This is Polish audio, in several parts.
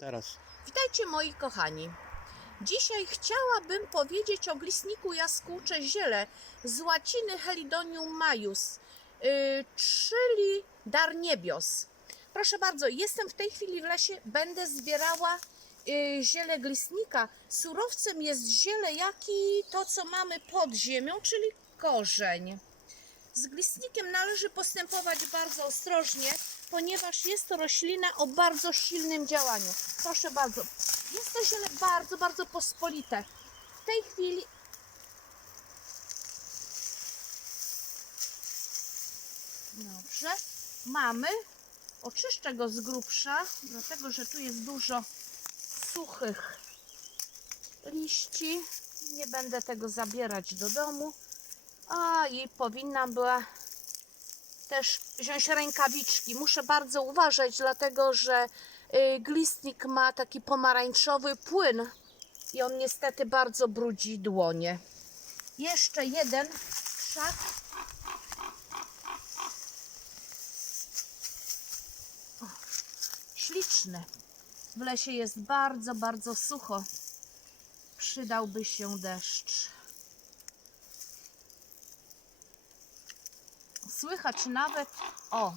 Teraz. Witajcie moi kochani. Dzisiaj chciałabym powiedzieć o glistniku jaskółcze ziele z łaciny Helidonium majus, yy, czyli dar niebios. Proszę bardzo, jestem w tej chwili w lesie, będę zbierała yy, ziele glistnika. Surowcem jest ziele, jak i to, co mamy pod ziemią, czyli korzeń. Z glistnikiem należy postępować bardzo ostrożnie, ponieważ jest to roślina o bardzo silnym działaniu. Proszę bardzo, jest to ziele bardzo, bardzo pospolite. W tej chwili Dobrze, mamy. Oczyszczę go z grubsza, dlatego że tu jest dużo suchych liści. Nie będę tego zabierać do domu. A i powinna była też wziąć rękawiczki. Muszę bardzo uważać, dlatego że y, glistnik ma taki pomarańczowy płyn i on niestety bardzo brudzi dłonie. Jeszcze jeden krzak. Śliczny. W lesie jest bardzo, bardzo sucho. Przydałby się deszcz. Słychać nawet, o,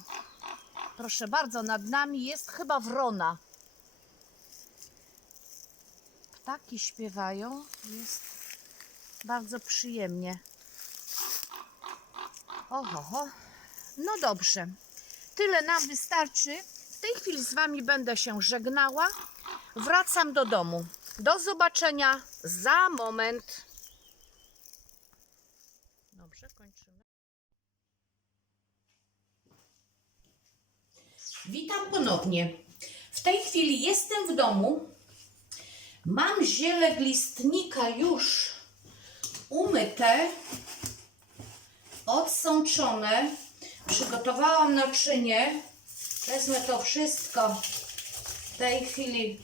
proszę bardzo, nad nami jest chyba wrona. Ptaki śpiewają, jest bardzo przyjemnie. Oho, no dobrze, tyle nam wystarczy. W tej chwili z Wami będę się żegnała. Wracam do domu. Do zobaczenia za moment. Dobrze, kończymy. Witam ponownie. W tej chwili jestem w domu. Mam ziele glistnika już umyte, odsączone. Przygotowałam naczynie. Wezmę to wszystko w tej chwili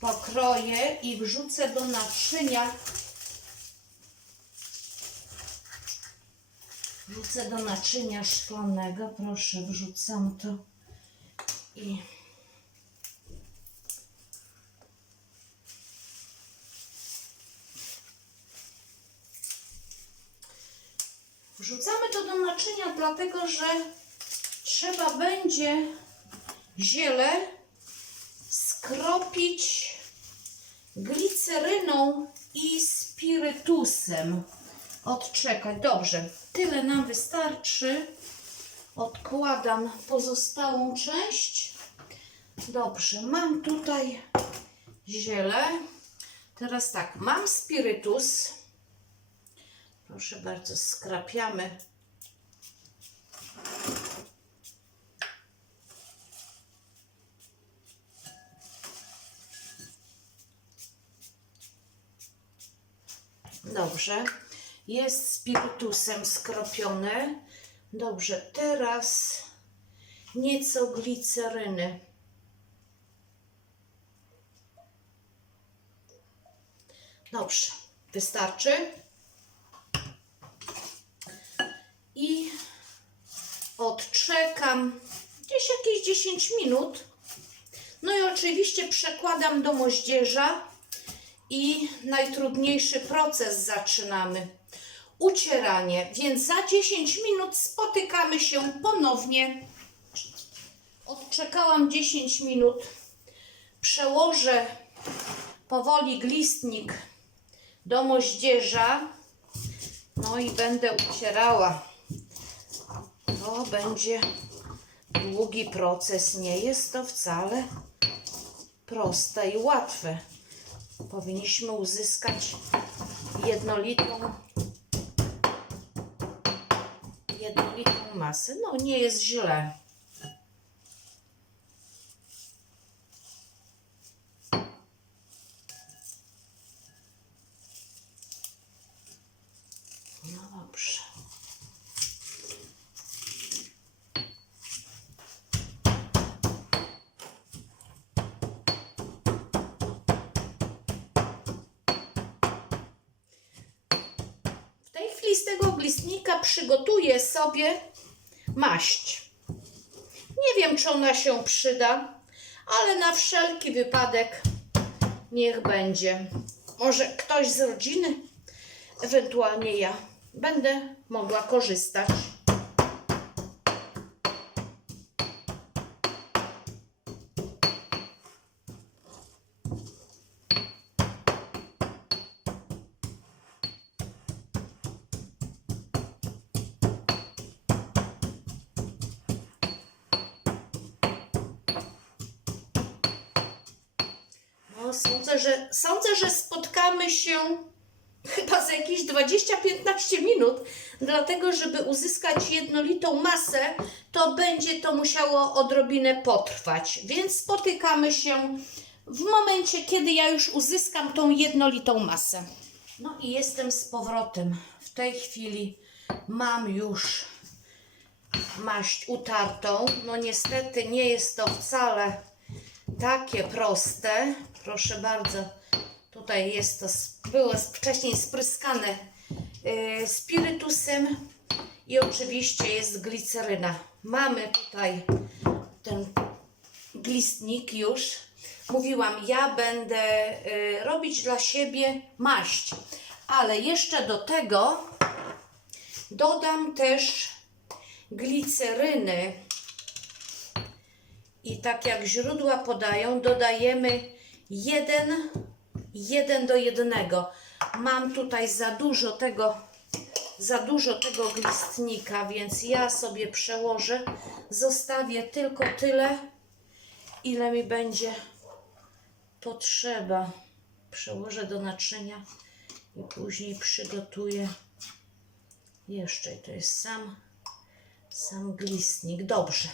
pokroję i wrzucę do naczynia. Wrzucę do naczynia szklanego. Proszę, wrzucam to. I wrzucamy to do naczynia, dlatego że trzeba będzie ziele skropić gliceryną i spirytusem. Odczekać. Dobrze, tyle nam wystarczy. Odkładam pozostałą część. Dobrze, mam tutaj ziele. Teraz tak, mam spirytus. Proszę bardzo, skrapiamy. Dobrze, jest spirytusem skropione. Dobrze, teraz nieco gliceryny. Dobrze, wystarczy. I odczekam gdzieś jakieś 10 minut. No i oczywiście przekładam do moździerza i najtrudniejszy proces zaczynamy ucieranie, więc za 10 minut spotykamy się ponownie. Odczekałam 10 minut. Przełożę powoli glistnik do moździerza. No i będę ucierała. To będzie długi proces. Nie jest to wcale proste i łatwe. Powinniśmy uzyskać jednolitą masę. No nie jest źle. No dobrze. W tej chwili z tego glistnika przygotuję sobie maść. Nie wiem, czy ona się przyda, ale na wszelki wypadek niech będzie. Może ktoś z rodziny, ewentualnie ja, będę mogła korzystać. Sądzę, że, sądzę, że spotkamy się chyba za jakieś 20-15 minut, dlatego żeby uzyskać jednolitą masę, to będzie to musiało odrobinę potrwać. Więc spotykamy się w momencie, kiedy ja już uzyskam tą jednolitą masę. No i jestem z powrotem. W tej chwili mam już maść utartą. No niestety nie jest to wcale takie proste. Proszę bardzo, tutaj jest to, było wcześniej spryskane yy, spirytusem i oczywiście jest gliceryna. Mamy tutaj ten glistnik już. Mówiłam, ja będę y, robić dla siebie maść, ale jeszcze do tego dodam też gliceryny. I tak jak źródła podają, dodajemy jeden, jeden do jednego. Mam tutaj za dużo tego, za dużo tego glistnika, więc ja sobie przełożę. Zostawię tylko tyle, ile mi będzie potrzeba. Przełożę do naczynia i później przygotuję jeszcze. I to jest sam, sam glistnik. Dobrze.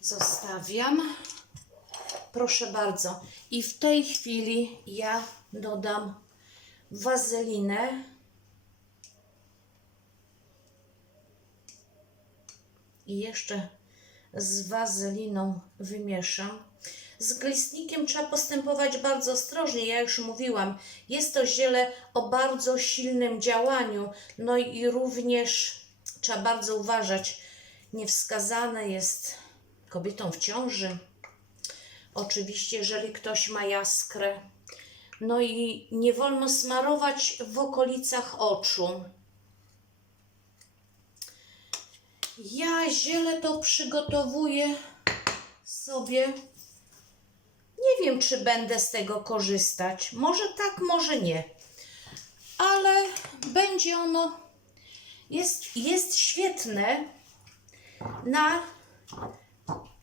Zostawiam. Proszę bardzo. I w tej chwili ja dodam wazelinę. I jeszcze z wazeliną wymieszam. Z glistnikiem trzeba postępować bardzo ostrożnie. Ja już mówiłam, jest to ziele o bardzo silnym działaniu. No i również trzeba bardzo uważać. Niewskazane jest kobietom w ciąży. Oczywiście, jeżeli ktoś ma jaskrę. No i nie wolno smarować w okolicach oczu. Ja ziele to przygotowuję sobie. Nie wiem, czy będę z tego korzystać. Może tak, może nie. Ale będzie ono. Jest, jest świetne na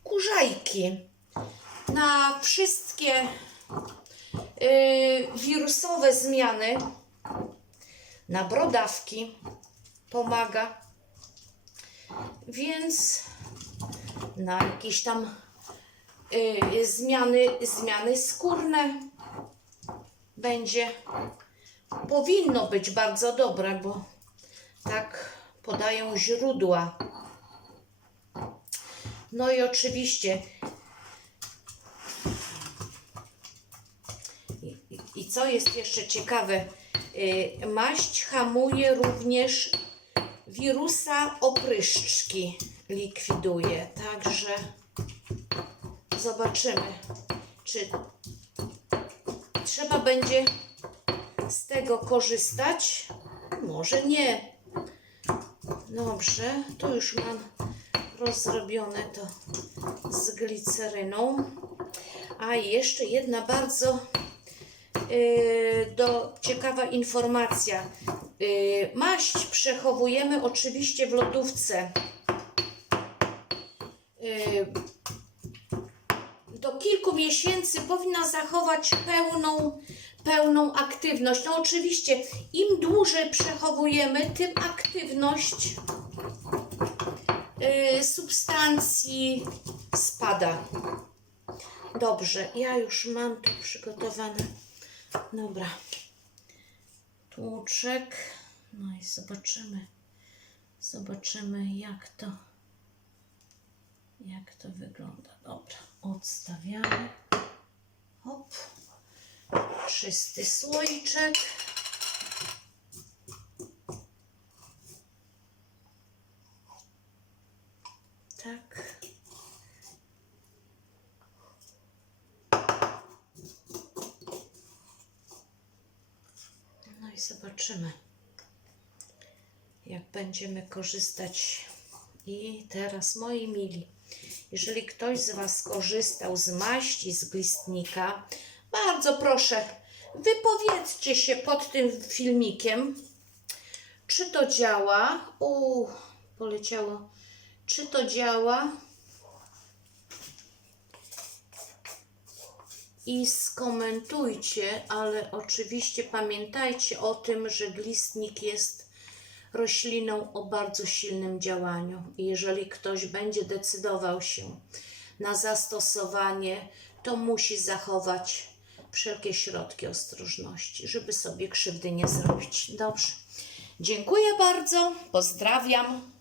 kurzajki, na wszystkie y, wirusowe zmiany, na brodawki pomaga. Więc na jakieś tam y, zmiany, zmiany skórne będzie, powinno być bardzo dobre, bo tak podają źródła. No i oczywiście i, i- i co jest jeszcze ciekawe, y, maść hamuje również wirusa opryszczki likwiduje. Także zobaczymy, czy trzeba będzie z tego korzystać. Może nie. Dobrze, tu już mam rozrobione to z gliceryną. A jeszcze jedna bardzo do, ciekawa informacja. Yy, maść przechowujemy oczywiście w lodówce. Yy, do kilku miesięcy powinna zachować pełną, pełną aktywność. No oczywiście, im dłużej przechowujemy, tym aktywność substancji spada. Dobrze, ja już mam tu przygotowane. Dobra. Tłuczek. No i zobaczymy. Zobaczymy jak to jak to wygląda. Dobra, odstawiamy. Hop. Czysty słoiczek. Tak. Zobaczymy, jak będziemy korzystać. I teraz, moi mili, jeżeli ktoś z Was korzystał z maści z glistnika, bardzo proszę, wypowiedzcie się pod tym filmikiem, czy to działa. U, poleciało. Czy to działa? I skomentujcie, ale oczywiście pamiętajcie o tym, że glistnik jest rośliną o bardzo silnym działaniu. Jeżeli ktoś będzie decydował się na zastosowanie, to musi zachować wszelkie środki ostrożności, żeby sobie krzywdy nie zrobić. Dobrze. Dziękuję bardzo. Pozdrawiam.